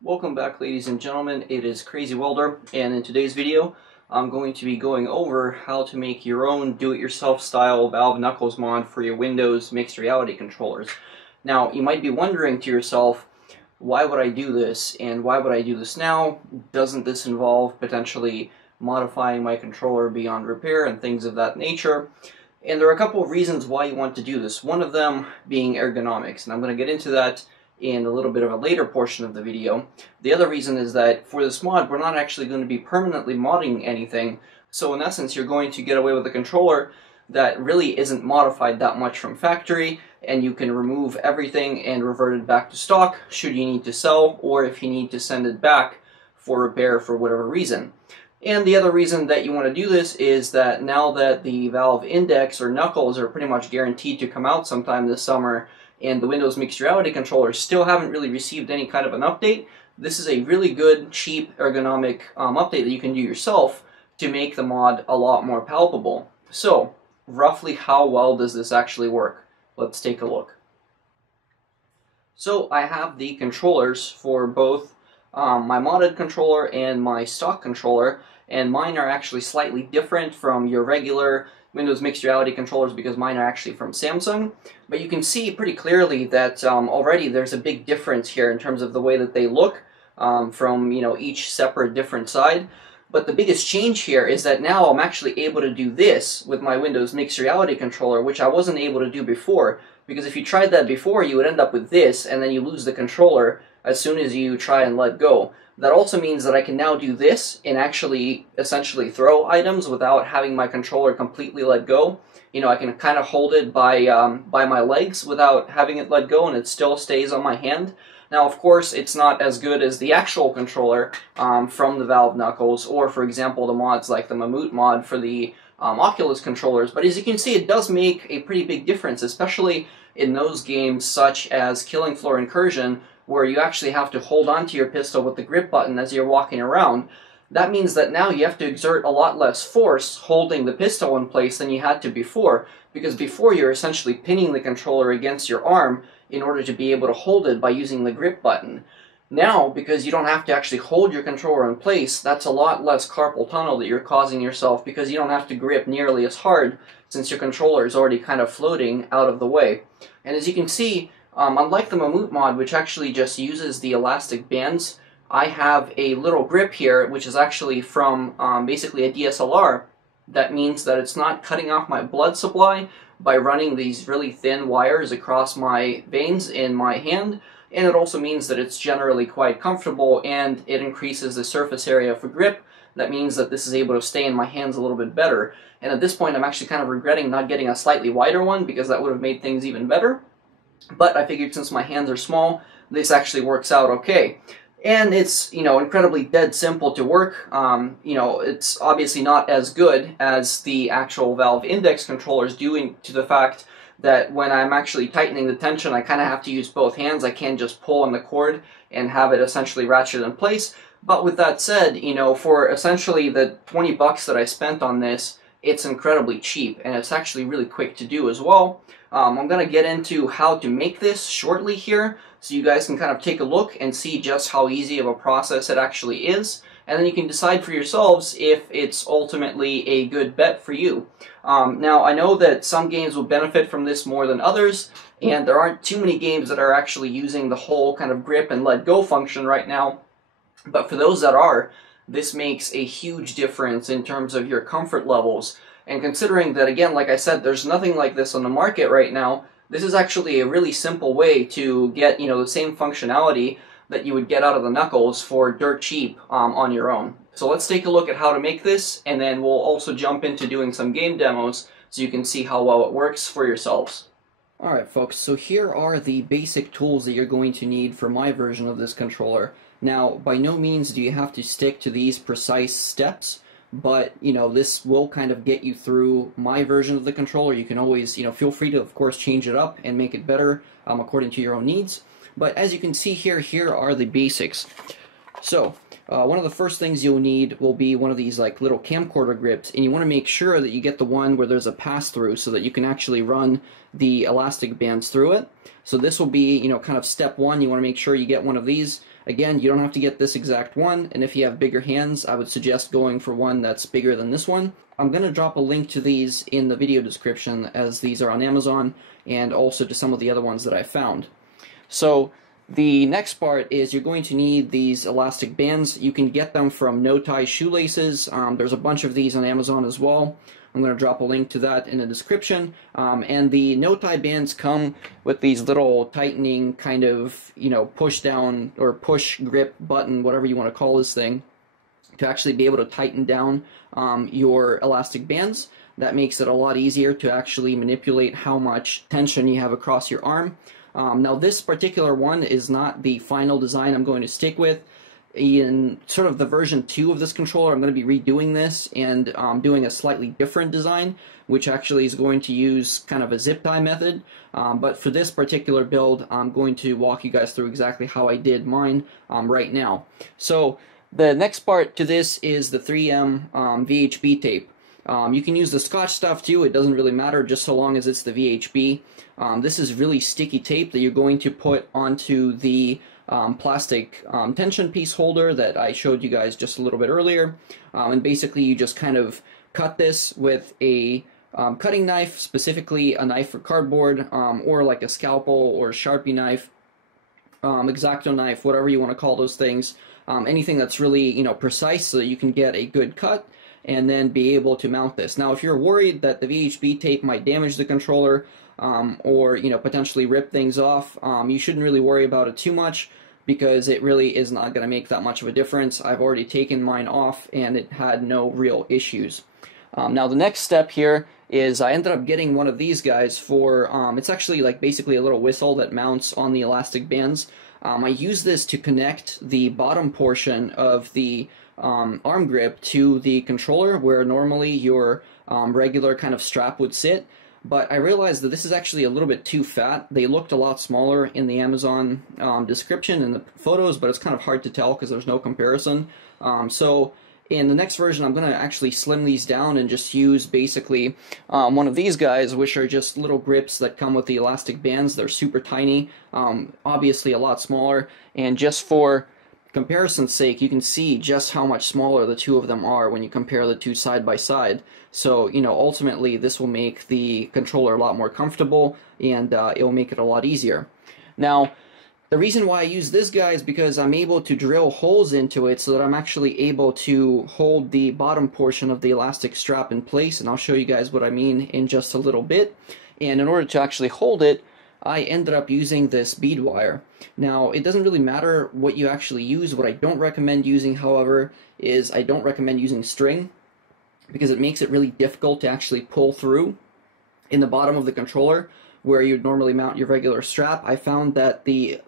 Welcome back, ladies and gentlemen. It is Crazy Welder, and in today's video I'm going to be going over how to make your own do-it-yourself style Valve Knuckles mod for your Windows mixed reality controllers. Now, you might be wondering to yourself, why would I do this, and why would I do this now? Doesn't this involve potentially modifying my controller beyond repair and things of that nature? And there are a couple of reasons why you want to do this, one of them being ergonomics, and I'm going to get into that in a little bit of a later portion of the video. The other reason is that for this mod, we're not actually going to be permanently modding anything, so in essence you're going to get away with a controller that really isn't modified that much from factory, and you can remove everything and revert it back to stock should you need to sell, or if you need to send it back for repair for whatever reason. And the other reason that you want to do this is that now that the Valve Index or Knuckles are pretty much guaranteed to come out sometime this summer, and the Windows Mixed Reality controllers still haven't really received any kind of an update, this is a really good, cheap, ergonomic update that you can do yourself to make the mod a lot more palpable. So, roughly how well does this actually work? Let's take a look. So, I have the controllers for both my modded controller and my stock controller, and mine are actually slightly different from your regular Windows Mixed Reality controllers because mine are actually from Samsung. But you can see pretty clearly that already there's a big difference here in terms of the way that they look from each separate different side. But the biggest change here is that now I'm actually able to do this with my Windows Mixed Reality controller, which I wasn't able to do before, because if you tried that before, you would end up with this, and then you lose the controller as soon as you try and let go. That also means that I can now do this and actually essentially throw items without having my controller completely let go. I can kind of hold it by my legs without having it let go, and it still stays on my hand. Now, of course, it's not as good as the actual controller from the Valve Knuckles, or, for example, the mods like the Mammut mod for the Oculus controllers, but as you can see, it does make a pretty big difference, especially in those games such as Killing Floor Incursion, where you actually have to hold onto your pistol with the grip button as you're walking around. That means that now you have to exert a lot less force holding the pistol in place than you had to before, because before you're essentially pinning the controller against your arm in order to be able to hold it by using the grip button. Now, because you don't have to actually hold your controller in place, that's a lot less carpal tunnel that you're causing yourself, because you don't have to grip nearly as hard since your controller is already kind of floating out of the way. And as you can see, unlike the Mammut mod, which actually just uses the elastic bands, I have a little grip here, which is actually from basically a DSLR. That means that it's not cutting off my blood supply by running these really thin wires across my veins in my hand, and it also means that it's generally quite comfortable, and it increases the surface area for grip. That means that this is able to stay in my hands a little bit better. And at this point, I'm actually kind of regretting not getting a slightly wider one, because that would have made things even better. But I figured since my hands are small, this actually works out okay. And it's, incredibly dead simple to work. It's obviously not as good as the actual Valve Index controllers, due to the fact that when I'm actually tightening the tension, I kind of have to use both hands. I can't just pull on the cord and have it essentially ratchet in place. But with that said, for essentially the 20 bucks that I spent on this, it's incredibly cheap, and it's actually really quick to do as well. I'm going to get into how to make this shortly here, so you guys can kind of take a look and see just how easy of a process it actually is, and then you can decide for yourselves if it's ultimately a good bet for you. Now, I know that some games will benefit from this more than others, and there aren't too many games that are actually using the whole kind of grip and let go function right now, but for those that are, this makes a huge difference in terms of your comfort levels. And considering that, again, like I said, there's nothing like this on the market right now, this is actually a really simple way to get, the same functionality that you would get out of the Knuckles for dirt cheap on your own. So let's take a look at how to make this, and then we'll also jump into doing some game demos so you can see how well it works for yourselves. Alright folks, so here are the basic tools that you're going to need for my version of this controller. Now, by no means do you have to stick to these precise steps, but, this will kind of get you through my version of the controller. You can always, feel free to, of course, change it up and make it better according to your own needs. But as you can see here are the basics. So, one of the first things you'll need will be one of these like little camcorder grips, and you want to make sure that you get the one where there's a pass-through so that you can actually run the elastic bands through it. So this will be, kind of step one. You want to make sure you get one of these. Again, you don't have to get this exact one, and if you have bigger hands, I would suggest going for one that's bigger than this one. I'm going to drop a link to these in the video description, as these are on Amazon, and also to some of the other ones that I found. So the next part is you're going to need these elastic bands. You can get them from no-tie shoelaces. There's a bunch of these on Amazon as well. I'm going to drop a link to that in the description. And the no-tie bands come with these little tightening kind of, push down or push grip button, whatever you want to call this thing, to actually be able to tighten down your elastic bands. That makes it a lot easier to actually manipulate how much tension you have across your arm. Now this particular one is not the final design I'm going to stick with. In sort of the version 2 of this controller, I'm going to be redoing this and doing a slightly different design, which actually is going to use kind of a zip tie method. But for this particular build, I'm going to walk you guys through exactly how I did mine right now. So the next part to this is the 3M VHB tape. You can use the Scotch stuff too, it doesn't really matter, just so long as it's the VHB. This is really sticky tape that you're going to put onto the plastic tension piece holder that I showed you guys just a little bit earlier. And basically you just kind of cut this with a cutting knife, specifically a knife for cardboard, or like a scalpel or Sharpie knife, X-Acto knife, whatever you want to call those things. Anything that's really, precise so that you can get a good cut and then be able to mount this. Now, if you're worried that the VHB tape might damage the controller or, potentially rip things off, you shouldn't really worry about it too much, because it really is not going to make that much of a difference. I've already taken mine off and it had no real issues. Now, the next step here is I ended up getting one of these guys for, it's actually like basically a little whistle that mounts on the elastic bands. I use this to connect the bottom portion of the arm grip to the controller, where normally your regular kind of strap would sit. But I realized that this is actually a little bit too fat. They looked a lot smaller in the Amazon description and the photos, but it's kind of hard to tell because there's no comparison. So in the next version, I'm going to actually slim these down and just use basically one of these guys, which are just little grips that come with the elastic bands. They're super tiny, obviously a lot smaller, and just for comparison's sake, you can see just how much smaller the two of them are when you compare the two side by side. So, ultimately this will make the controller a lot more comfortable, and it will make it a lot easier. Now, the reason why I use this guy is because I'm able to drill holes into it so that I'm actually able to hold the bottom portion of the elastic strap in place, and I'll show you guys what I mean in just a little bit. And in order to actually hold it, I ended up using this bead wire. Now, it doesn't really matter what you actually use. What I don't recommend using, however, is I don't recommend using string, because it makes it really difficult to actually pull through in the bottom of the controller where you'd normally mount your regular strap. I found that the,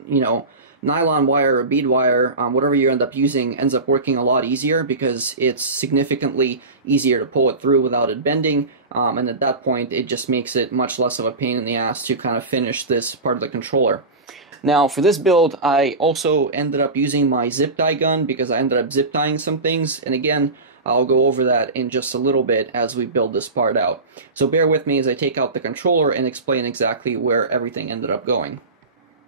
nylon wire or bead wire, whatever you end up using, ends up working a lot easier because it's significantly easier to pull it through without it bending, and at that point it just makes it much less of a pain in the ass to kind of finish this part of the controller. Now, for this build, I also ended up using my zip tie gun because I ended up zip tying some things, and again, I'll go over that in just a little bit as we build this part out. So bear with me as I take out the controller and explain exactly where everything ended up going.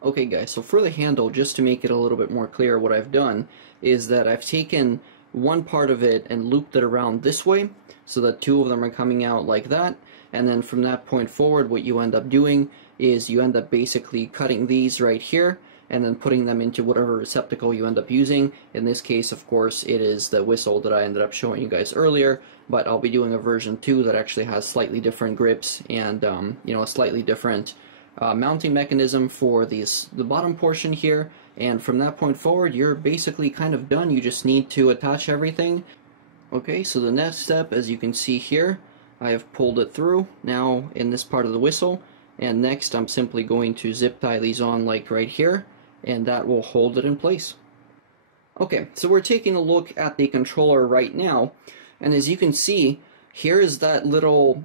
Okay guys, so for the handle, just to make it a little bit more clear, what I've done is that I've taken one part of it and looped it around this way, so that two of them are coming out like that, and then from that point forward, what you end up doing is you end up basically cutting these right here, and then putting them into whatever receptacle you end up using. In this case, of course, it is the whistle that I ended up showing you guys earlier, but I'll be doing a version 2 that actually has slightly different grips and, a slightly different mounting mechanism for the bottom portion here, and from that point forward, you're basically kind of done. You just need to attach everything. Okay, so the next step, as you can see here, I have pulled it through now in this part of the whistle, and next I'm simply going to zip tie these on like right here, and that will hold it in place. Okay, so we're taking a look at the controller right now, and as you can see, here is that little,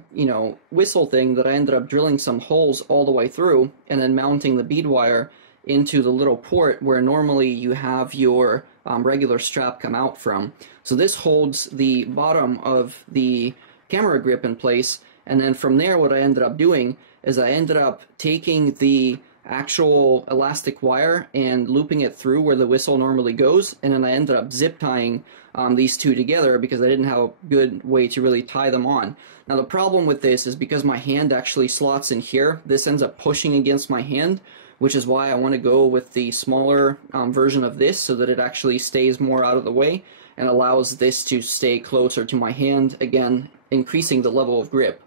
whistle thing that I ended up drilling some holes all the way through, and then mounting the bead wire into the little port where normally you have your regular strap come out from. So this holds the bottom of the camera grip in place, and then from there what I ended up doing is I ended up taking the actual elastic wire and looping it through where the whistle normally goes, and then I ended up zip tying these two together because I didn't have a good way to really tie them on. Now the problem with this is because my hand actually slots in here, this ends up pushing against my hand, which is why I want to go with the smaller version of this so that it actually stays more out of the way and allows this to stay closer to my hand, again increasing the level of grip.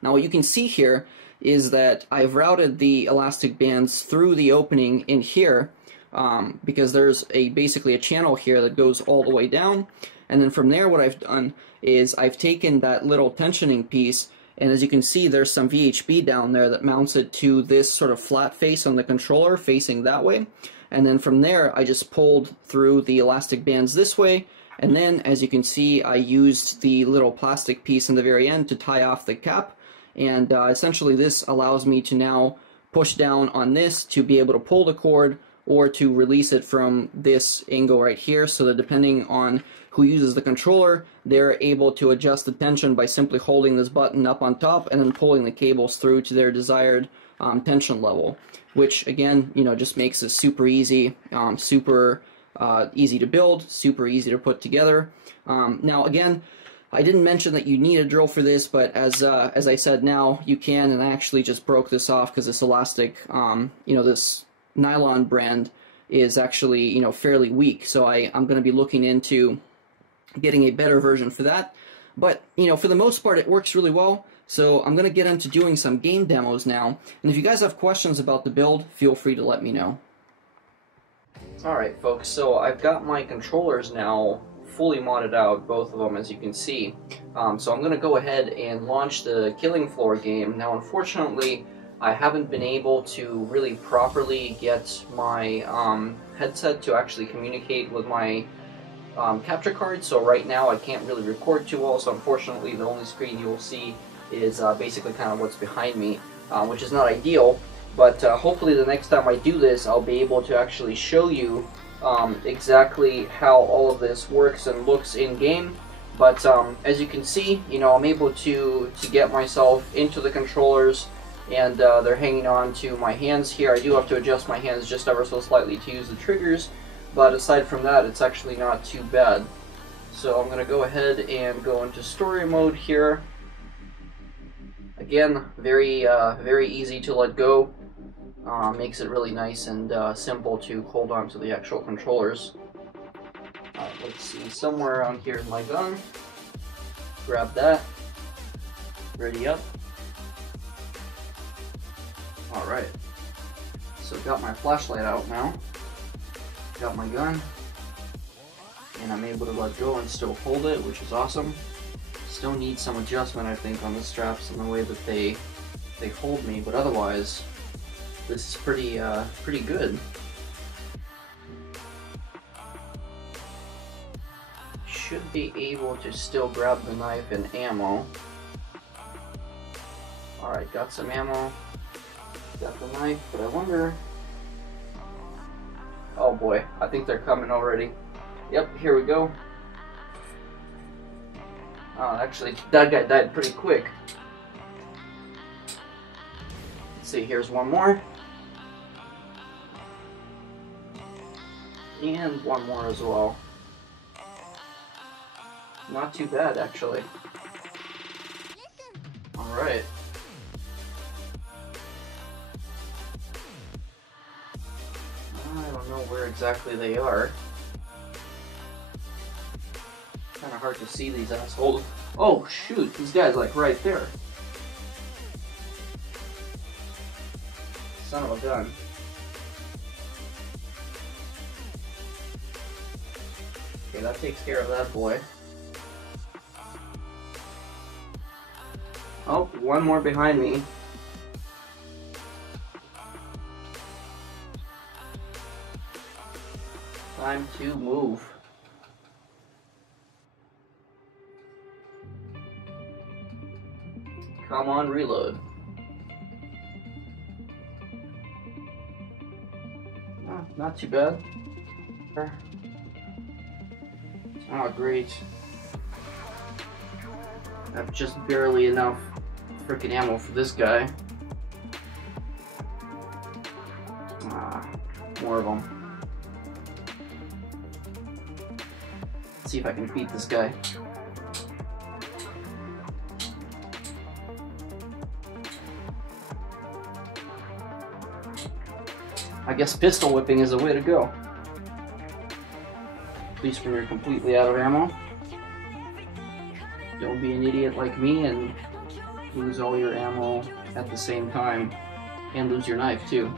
Now what you can see here is that I've routed the elastic bands through the opening in here because there's basically a channel here that goes all the way down, and then from there what I've done is I've taken that little tensioning piece, and as you can see there's some VHB down there that mounts it to this sort of flat face on the controller facing that way, and then from there I just pulled through the elastic bands this way, and then as you can see I used the little plastic piece in the very end to tie off the cap, and essentially this allows me to now push down on this to be able to pull the cord or to release it from this angle right here, so that depending on who uses the controller, they're able to adjust the tension by simply holding this button up on top and then pulling the cables through to their desired tension level, which again, you know, just makes this super easy, super easy to build, super easy to put together. Now again, I didn't mention that you need a drill for this, but as I said, now you can, and I actually just broke this off because this elastic, you know, this nylon brand is actually, you know, fairly weak, so I'm going to be looking into getting a better version for that. But, you know, for the most part it works really well, so I'm going to get into doing some game demos now, and if you guys have questions about the build, feel free to let me know. Alright folks, so I've got my controllers now fully modded out, both of them as you can see. So I'm going to go ahead and launch the Killing Floor game. Now unfortunately I haven't been able to really properly get my headset to actually communicate with my capture card, so right now I can't really record too well, so unfortunately the only screen you will see is basically kind of what's behind me, which is not ideal, but hopefully the next time I do this I'll be able to actually show you exactly how all of this works and looks in game. But as you can see, you know, I'm able to get myself into the controllers, and they're hanging on to my hands here. I do have to adjust my hands just ever so slightly to use the triggers, but aside from that it's actually not too bad. So I'm going to go ahead and go into story mode here. Again, very easy to let go. Makes it really nice and simple to hold on to the actual controllers. Let's see, somewhere around here is my gun. Grab that. Ready up. Alright. So got my flashlight out now. Got my gun. And I'm able to let go and still hold it, which is awesome. Still need some adjustment, I think, on the straps and the way that they hold me, but otherwise this is pretty good. Should be able to still grab the knife and ammo. Alright, got some ammo. Got the knife, but I wonder... Oh boy, I think they're coming already. Yep, here we go. Oh, actually, that guy died pretty quick. Let's see, here's one more. And one more as well. Not too bad, actually. Alright. I don't know where exactly they are. Kinda hard to see these assholes. Oh shoot, these guys like right there. Son of a gun. Okay, that takes care of that boy. Oh, one more behind me. Time to move. Come on, reload. Oh, not too bad. Oh, great. I have just barely enough freaking ammo for this guy. more of them. Let's see if I can beat this guy. I guess pistol whipping is the way to go. At least when you're completely out of ammo. Don't be an idiot like me and lose all your ammo at the same time. And lose your knife too.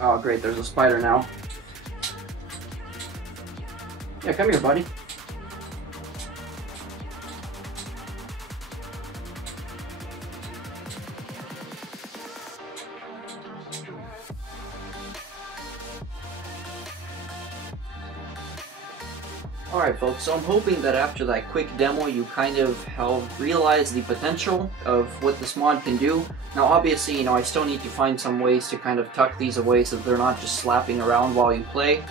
Oh great, there's a spider now. Yeah, come here, buddy. Alright folks, so I'm hoping that after that quick demo you kind of have realized the potential of what this mod can do. Now obviously, you know, I still need to find some ways to kind of tuck these away so that they're not just slapping around while you play.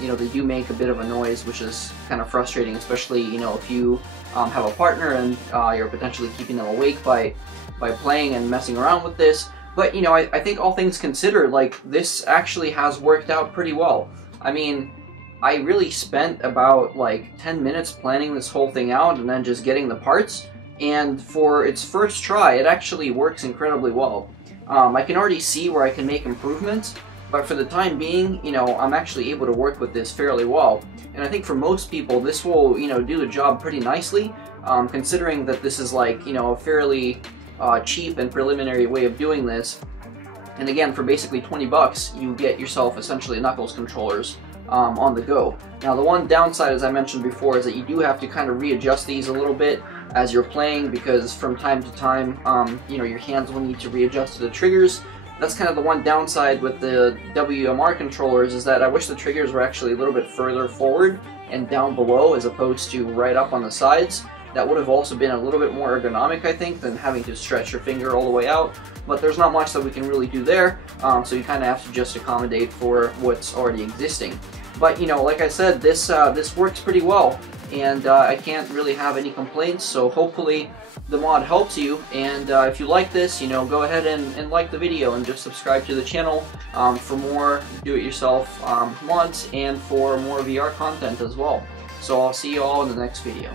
You know, they do make a bit of a noise, which is kind of frustrating, especially, you know, if you have a partner and you're potentially keeping them awake by playing and messing around with this. But, you know, I think all things considered, like, this actually has worked out pretty well. I mean, I really spent about like 10 minutes planning this whole thing out and then just getting the parts, and for its first try it actually works incredibly well. I can already see where I can make improvements, but for the time being, you know, I'm actually able to work with this fairly well. And I think for most people this will, you know, do the job pretty nicely, considering that this is like, you know, a fairly cheap and preliminary way of doing this. And again, for basically 20 bucks you get yourself essentially Knuckles controllers on the go. Now the one downside, as I mentioned before, is that you do have to kind of readjust these a little bit as you're playing, because from time to time, you know, your hands will need to readjust to the triggers. That's kind of the one downside with the WMR controllers, is that I wish the triggers were actually a little bit further forward and down below as opposed to right up on the sides. That would have also been a little bit more ergonomic, I think, than having to stretch your finger all the way out. But there's not much that we can really do there, so you kind of have to just accommodate for what's already existing. But, you know, like I said, this works pretty well, and I can't really have any complaints, so hopefully the mod helps you. And if you like this, you know, go ahead and like the video and just subscribe to the channel for more do-it-yourself mods and for more VR content as well. So I'll see you all in the next video.